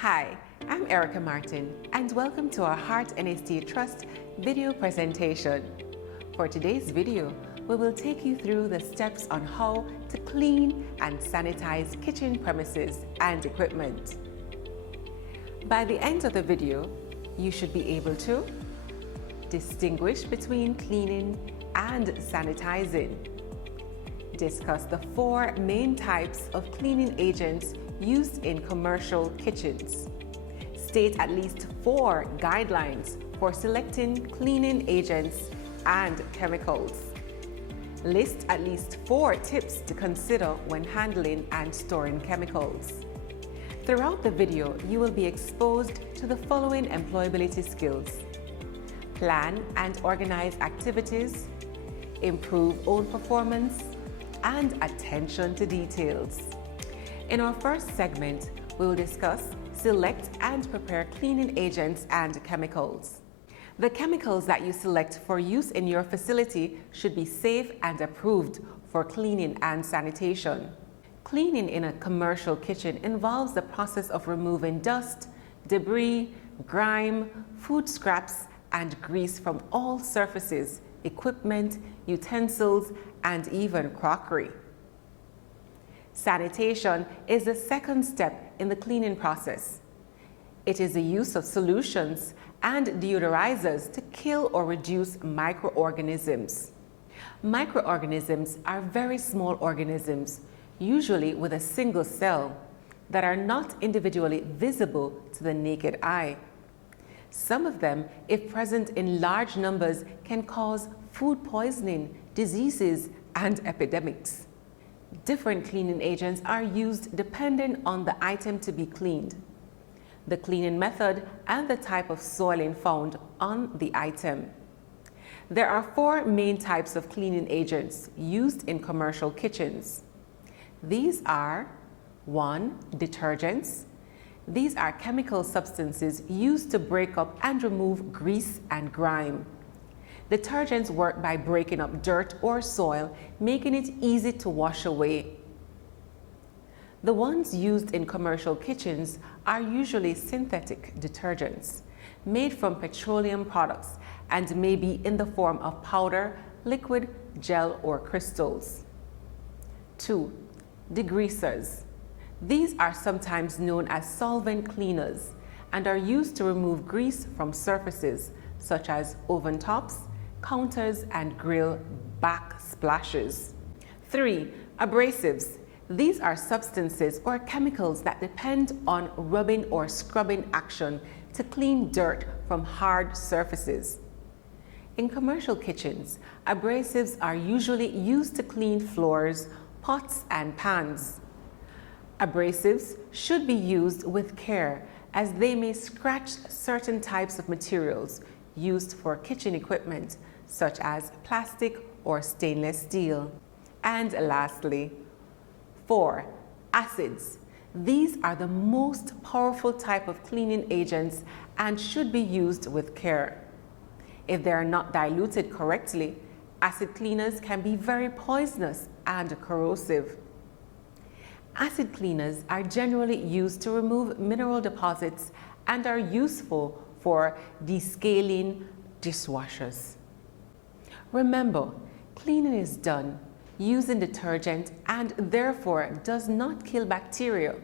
Hi, I'm Erica Martin and welcome to our Heart NSTA Trust video presentation. For today's video, we will take you through the steps on how to clean and sanitize kitchen premises and equipment. By the end of the video, you should be able to distinguish between cleaning and sanitizing, discuss the 4 main types of cleaning agents used in commercial kitchens, state at least 4 guidelines for selecting cleaning agents and chemicals, list at least 4 tips to consider when handling and storing chemicals. Throughout the video, you will be exposed to the following employability skills: plan and organize activities, improve own performance, and attention to details. In our first segment, we will discuss select and prepare cleaning agents and chemicals. The chemicals that you select for use in your facility should be safe and approved for cleaning and sanitation. Cleaning in a commercial kitchen involves the process of removing dust, debris, grime, food scraps, and grease from all surfaces, equipment, utensils, and even crockery. Sanitation is the second step in the cleaning process. It is the use of solutions and deodorizers to kill or reduce microorganisms. Microorganisms are very small organisms, usually with a single cell, that are not individually visible to the naked eye. Some of them, if present in large numbers, can cause food poisoning, diseases, and epidemics. Different cleaning agents are used depending on the item to be cleaned, the cleaning method, and the type of soiling found on the item. There are 4 main types of cleaning agents used in commercial kitchens. These are 1. Detergents. These are chemical substances used to break up and remove grease and grime. Detergents work by breaking up dirt or soil, making it easy to wash away. The ones used in commercial kitchens are usually synthetic detergents, made from petroleum products, and may be in the form of powder, liquid, gel, or crystals. 2. Degreasers. These are sometimes known as solvent cleaners and are used to remove grease from surfaces such as oven tops, counters, and grill backsplashes. 3. Abrasives. These are substances or chemicals that depend on rubbing or scrubbing action to clean dirt from hard surfaces. In commercial kitchens, abrasives are usually used to clean floors, pots, and pans. Abrasives should be used with care as they may scratch certain types of materials used for kitchen equipment, such as plastic or stainless steel. And lastly, 4. Acids. These are the most powerful type of cleaning agents and should be used with care. If they are not diluted correctly, acid cleaners can be very poisonous and corrosive. Acid cleaners are generally used to remove mineral deposits and are useful for descaling dishwashers. Remember, cleaning is done using detergent and therefore does not kill bacteria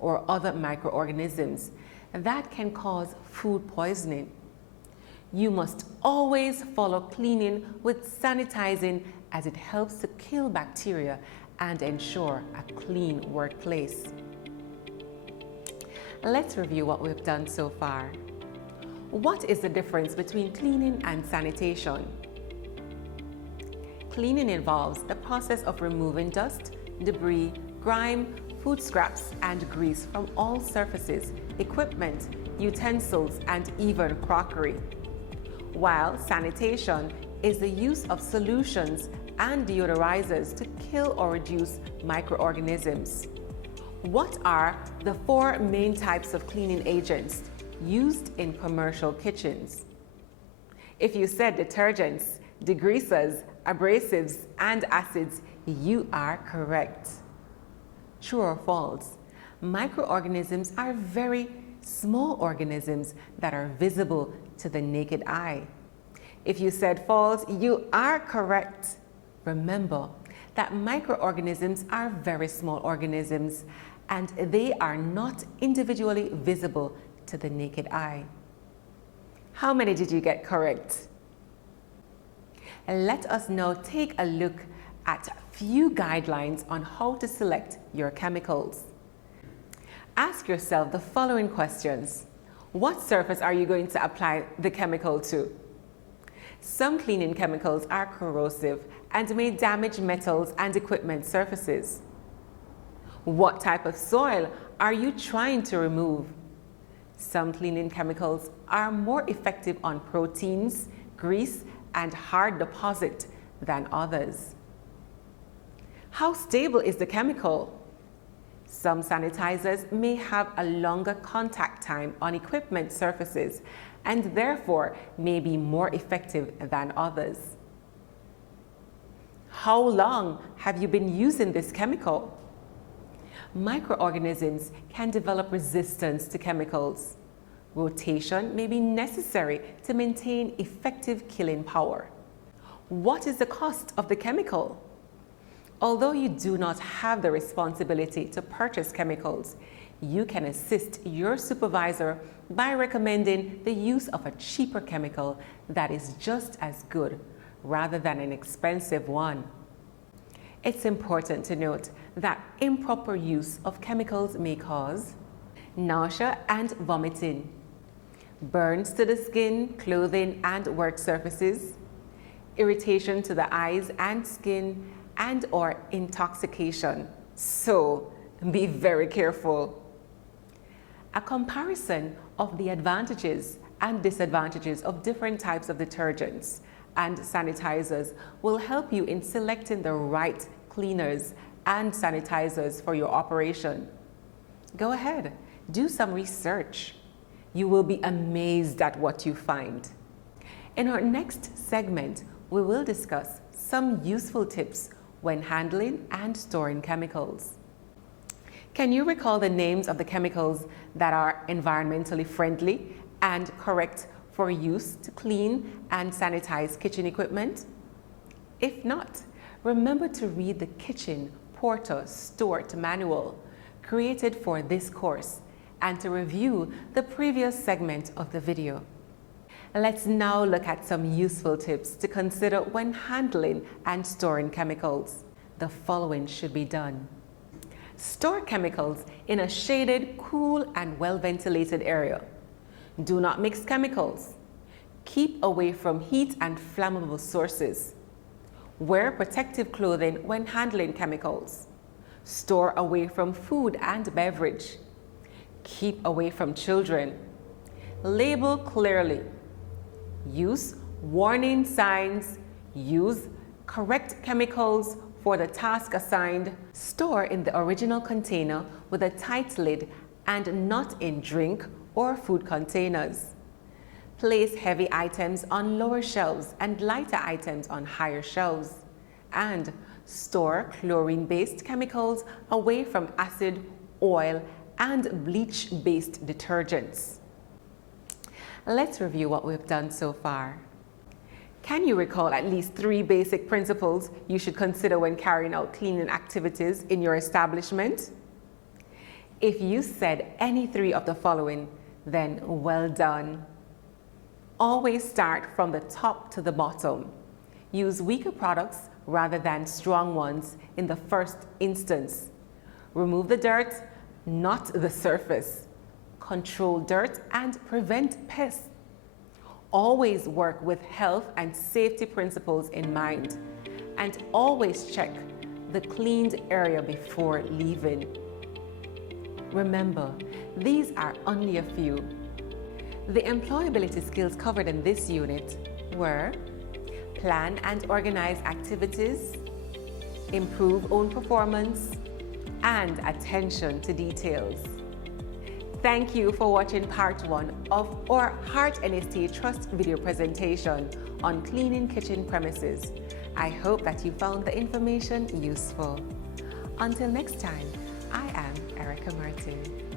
or other microorganisms that can cause food poisoning. You must always follow cleaning with sanitizing as it helps to kill bacteria and ensure a clean workplace. Let's review what we've done so far. What is the difference between cleaning and sanitation? Cleaning involves the process of removing dust, debris, grime, food scraps, and grease from all surfaces, equipment, utensils, and even crockery. While sanitation is the use of solutions and deodorizers to kill or reduce microorganisms. What are the 4 main types of cleaning agents used in commercial kitchens? If you said detergents, degreasers, abrasives, and acids, you are correct. True or false? Microorganisms are very small organisms that are visible to the naked eye. If you said false, you are correct. Remember that microorganisms are very small organisms and they are not individually visible to the naked eye. How many did you get correct? Let us now take a look at a few guidelines on how to select your chemicals. Ask yourself the following questions. What surface are you going to apply the chemical to? Some cleaning chemicals are corrosive and may damage metals and equipment surfaces. What type of soil are you trying to remove? Some cleaning chemicals are more effective on proteins, grease, and hard deposit than others. How stable is the chemical? Some sanitizers may have a longer contact time on equipment surfaces and therefore may be more effective than others. How long have you been using this chemical? Microorganisms can develop resistance to chemicals. Rotation may be necessary to maintain effective killing power. What is the cost of the chemical? Although you do not have the responsibility to purchase chemicals, you can assist your supervisor by recommending the use of a cheaper chemical that is just as good rather than an expensive one. It's important to note that improper use of chemicals may cause nausea and vomiting, burns to the skin, clothing, and work surfaces, irritation to the eyes and skin, and/or intoxication. So be very careful. A comparison of the advantages and disadvantages of different types of detergents and sanitizers will help you in selecting the right cleaners and sanitizers for your operation. Go ahead, do some research. You will be amazed at what you find. In our next segment, we will discuss some useful tips when handling and storing chemicals. Can you recall the names of the chemicals that are environmentally friendly and correct for use to clean and sanitize kitchen equipment? If not, remember to read the Kitchen Porter Stewart Manual created for this course and to review the previous segment of the video. Let's now look at some useful tips to consider when handling and storing chemicals. The following should be done. Store chemicals in a shaded, cool, and well-ventilated area. Do not mix chemicals. Keep away from heat and flammable sources. Wear protective clothing when handling chemicals. Store away from food and beverage. Keep away from children. Label clearly. Use warning signs. Use correct chemicals for the task assigned. Store in the original container with a tight lid and not in drink or food containers. Place heavy items on lower shelves and lighter items on higher shelves. And store chlorine-based chemicals away from acid, oil, and bleach-based detergents. Let's review what we've done so far. Can you recall at least 3 basic principles you should consider when carrying out cleaning activities in your establishment? If you said any 3 of the following, then well done. Always start from the top to the bottom. Use weaker products rather than strong ones in the first instance. Remove the dirt, not the surface. Control dirt and prevent pests. Always work with health and safety principles in mind, and always check the cleaned area before leaving. Remember, these are only a few. The employability skills covered in this unit were plan and organize activities, improve own performance, and attention to details. Thank you for watching part 1 of our Heart NSTA Trust video presentation on cleaning kitchen premises. I hope that you found the information useful. Until next time, I am Erica Martin.